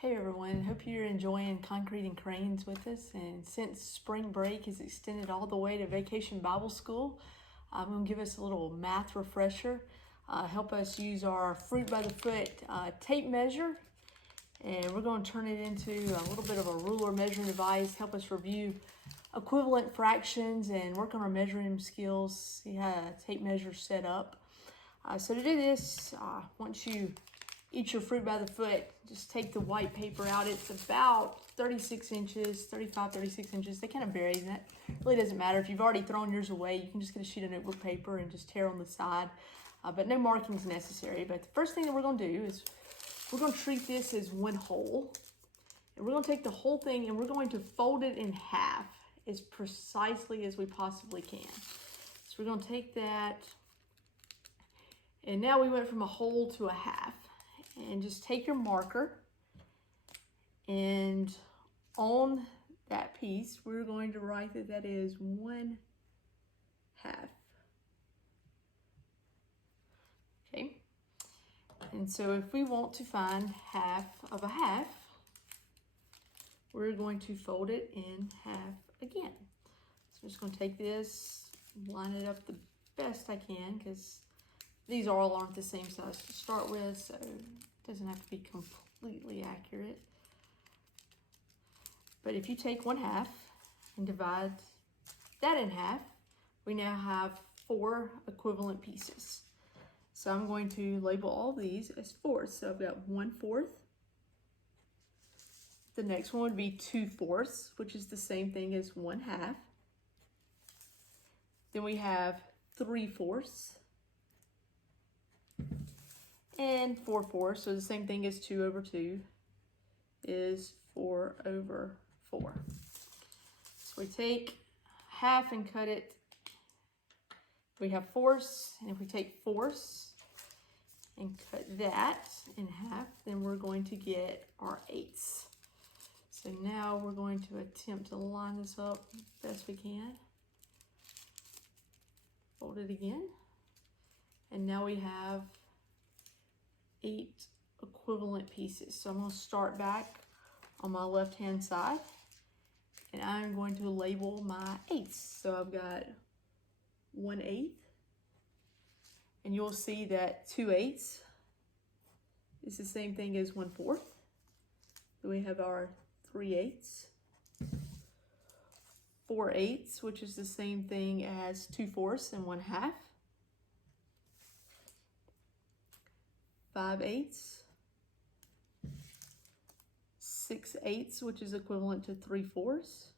Hey everyone, hope you're enjoying Concrete and Cranes with us. And since spring break is extended all the way to Vacation Bible School, I'm going to give us a little math refresher. Help us use our fruit by the foot tape measure. And we're going to turn it into a little bit of a ruler measuring device, help us review equivalent fractions and work on our measuring skills, see how a tape measure set up. So to do this, once you eat your fruit by the foot, just take the white paper out. It's about 36 inches, 35, 36 inches. They kind of vary, and that really doesn't matter. If you've already thrown yours away, you can just get a sheet of notebook paper and just tear on the side. But no markings necessary. But the first thing that we're going to do is we're going to treat this as one whole. And we're going to take the whole thing and we're going to fold it in half as precisely as we possibly can. So we're going to take that, and now we went from a whole to a half. And just take your marker, and on that piece, we're going to write that that is 1/2. Okay. And so if we want to find half of a half, we're going to fold it in half again. So I'm just going to take this, line it up the best I can, because these all aren't the same size to start with, so it doesn't have to be completely accurate. But if you take 1/2 and divide that in half, we now have 4 equivalent pieces. So I'm going to label all these as fourths. So I've got 1/4. The next one would be 2/4, which is the same thing as 1/2. Then we have 3/4. And 4/4, so the same thing as 2/2 is 4/4. So we take half and cut it. We have fourths, and if we take fourths and cut that in half, then we're going to get our eighths. So now we're going to attempt to line this up best we can. Fold it again, and now we have 8 equivalent pieces. So I'm going to start back on my left hand side, and I'm going to label my eighths. So I've got 1/8, and you'll see that 2/8 is the same thing as 1/4. Then we have our 3/8, 4/8, which is the same thing as 2/4 and 1/2. 5/8, 6/8, which is equivalent to 3/4,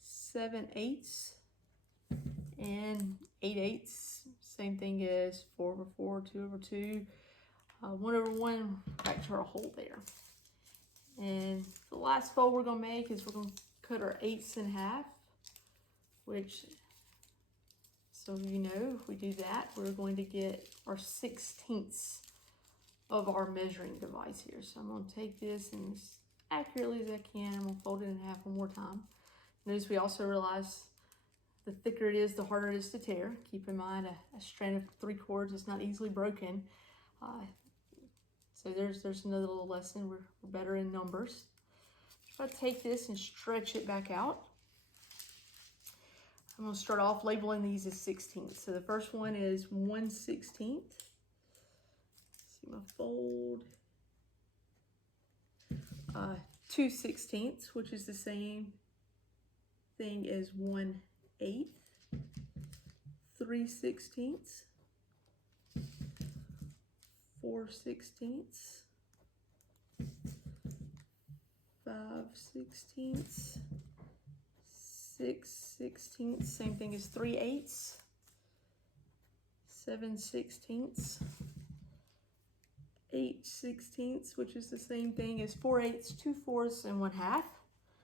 7/8, and 8/8, same thing as 4/4, 2/2, 1/1, back to our whole there. And the last fold we're going to make is we're going to cut our eighths in half, which, so you know, if we do that, we're going to get our 16ths of our measuring device here. So I'm going to take this and as accurately as I can, I'm going to fold it in half one more time. Notice we also realize the thicker it is, the harder it is to tear. Keep in mind a strand of 3 cords is not easily broken. So there's another little lesson. We're better in numbers. If I take this and stretch it back out, I'm going to start off labeling these as 16ths. So the first one is 1/16. See my fold. 2/16, which is the same thing as 1/8. 3/16. 4/16. 5/16. 6/16, same thing as 3/8. 7/16. 8/16, which is the same thing as 4/8, 2/4, and 1/2.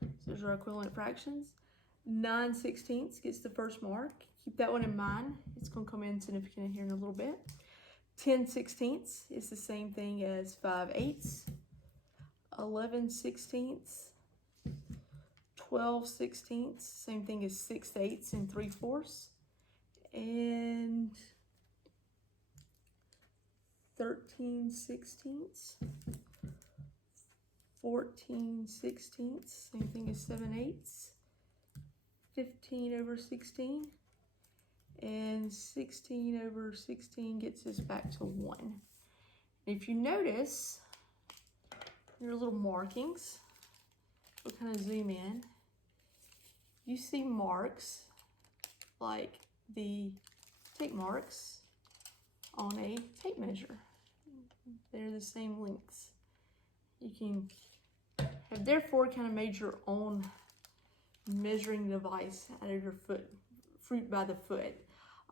So those are our equivalent fractions. 9/16 gets the first mark. Keep that one in mind. It's going to come in significant here in a little bit. 10/16 is the same thing as 5/8. 11/16. 12/16, same thing as 6/8 and 3/4. And 13/16, 14/16, same thing as 7/8, 15/16, and 16/16 gets us back to 1. If you notice your little markings, we'll kind of zoom in, you see marks like the tape marks on a tape measure. They're the same lengths. You can have therefore kind of made your own measuring device out of your fruit by the foot.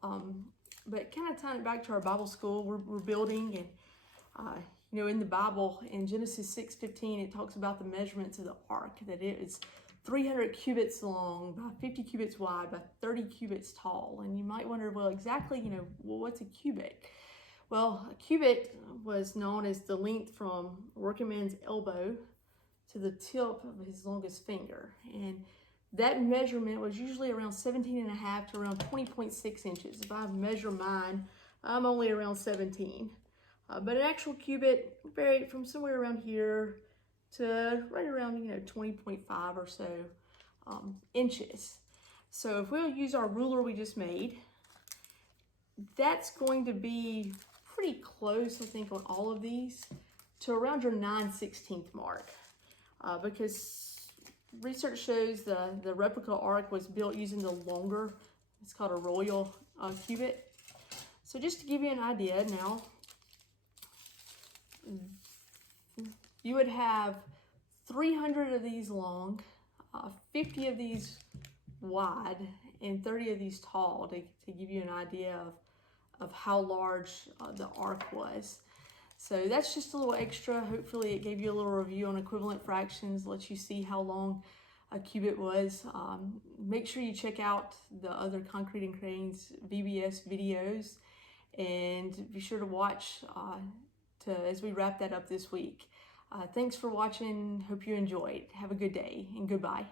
But kind of tying it back to our Bible school, we're building, and you know, in the Bible, in Genesis 6:15, it talks about the measurements of the ark, that it is 300 cubits long, by 50 cubits wide, by 30 cubits tall. And you might wonder, well, exactly, you know, well, what's a cubit? Well, a cubit was known as the length from a working man's elbow to the tip of his longest finger. And that measurement was usually around 17.5 to around 20.6 inches. If I measure mine, I'm only around 17. But an actual cubit varied from somewhere around here to right around, you know, 20.5 or so inches. So if we'll use our ruler we just made, that's going to be pretty close, I think, on all of these to around your 9/16 mark, because research shows the replica ark was built using the longer, it's called a royal cubit. So just to give you an idea now, you would have 300 of these long, 50 of these wide, and 30 of these tall to give you an idea of how large the ark was. So that's just a little extra. Hopefully it gave you a little review on equivalent fractions, lets you see how long a cubit was. Make sure you check out the other Concrete and Cranes VBS videos, and be sure to watch as we wrap that up this week. Thanks for watching. Hope you enjoyed. Have a good day, and goodbye.